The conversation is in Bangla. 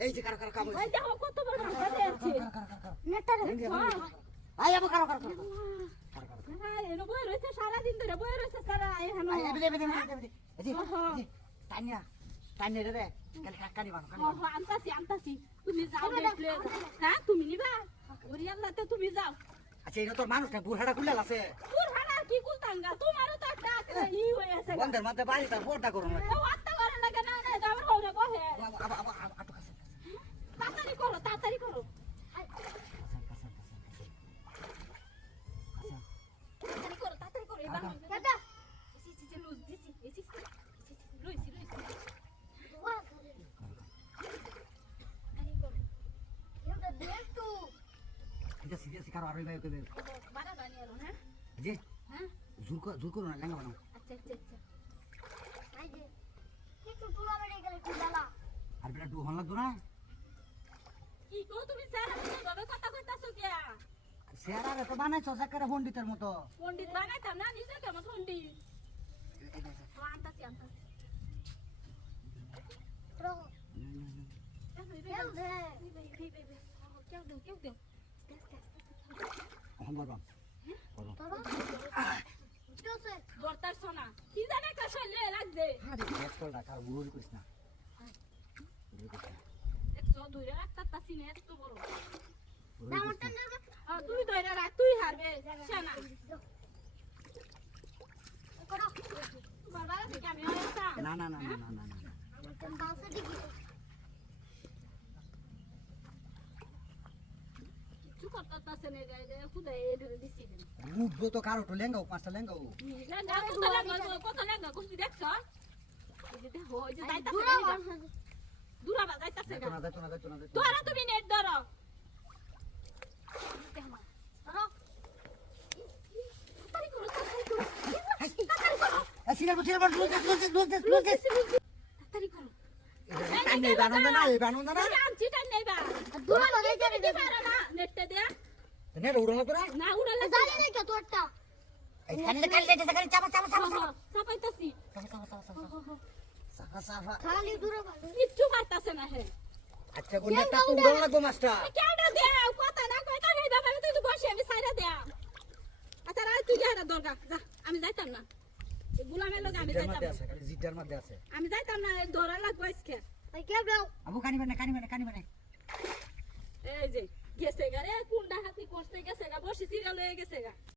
কারও কারও কাম হইছে দেখো কত বড় ধাক্কা দিয়েছে। নেটারে আই আবো কারও কারও কারও হ্যাঁ এনো বই রয়েছে সারাদিন ধরে বই রয়েছে সারা এখানে আই এবি এবি এবি এজি এজি টানিয়া টানিয়া রে কালি কানি বানো কানি হ হ আনতাছি আনতাছি। তুমি যাও দেখলে হ্যাঁ তুমি নিবা। ওরে আল্লাহ তো তুমি যাও। আচ্ছা এটা তোর মানুষটা বুড়াটা খুলে আছে। হানা কি কুলতাঙ্গা? তোমারও তো একটা ই হয়ে আছে বন্ধের মধ্যে বাড়িটা বোরটা করুন ও আত্তা করে না না আমার হলে বহে আবো আবো আবো আটো কাছে তাড়াতাড়ি করো তাড়াতাড়ি করো তাড়াতাড়ি করো তাড়াতাড়ি করো এবার কেটা এসি এসি লুজ দিছি এসি লুইছি লুইছি তাড়াতাড়ি করো এটা দেখ তো ঠিক আছে ঠিক আছে কারও আরও ভাই কইবে বাড়া বানিয়ে আলো হ্যাঁ জি হ্যাঁ জোর কর জোর করুন না লেঙ্গা বানাও আচ্ছা আচ্ছা আচ্ছা এই যে একটু তুলা বেড়ে গেলে একটু জ্বালা আর বেটা ডু হন লাগতো না কি কো তুমি স্যার ভাবে কথা কইতাছো কিয়া সেরা তো বানাইছো সাকারে পণ্ডিতের মতো পণ্ডিত বানাইতাম না নিজে কেমন পণ্ডিত আনতাছি আনতাছি কেউ দে কেউ কেউ আস্তে। হন বাবা করো তোরা জোসে দরতার সোনা কি জানে কাছে লে লাগছে আরে এক কলটা কার গুরুরি করিস না একশো ধরে রাখতে পারছি না এত বড় তুই ধরে রাখ তুই হারবে সেনা না না না না না না না কিছু করতে পারছে না দিছি রে বুঝব তো কারও তো লেঙ্গাও পাঁচটা লেঙ্গাও লেঙ্গা কত লেঙ্গা কুস্তি দেখছ যে যাইতাছে না, যাইতো না যাইতো না যাইতো। ধরো তুমি নেট ধরো তাড়াতাড়ি করো না না না নে উড়ো না। তোরা না উড়ালে জানি না কে তোরটা এই কানে কানে লেটে কানে চাপা চাপা চাপা চাপা। সাপাইতাছি চাপা চাপা চাপা চাপা। চাপা খালি দূরা ভালো কিচ্ছু পারতাছে না হে আচ্ছা কোনটা তো উড়ো লাগবো মাস্টার। কেডা দেয়া? কথা না কই কারে বাবা তুই তো বসে আমি সাইরা দেয়া। আচ্ছা রাই তুই যা দরগা যা আমি যাইতাম না। গুলামের লগে আমি যাইতাম না। আছে খালি জিটার মধ্যে আছে। আমি যাইতাম না ধরা লাগবো আজকে। ভাই কে দাও আবু কানি বানে কানি বানে কানি বানে। এই যে গেছে গা গেছে গা বসে সিরিয়াল হয়ে গেছে গা।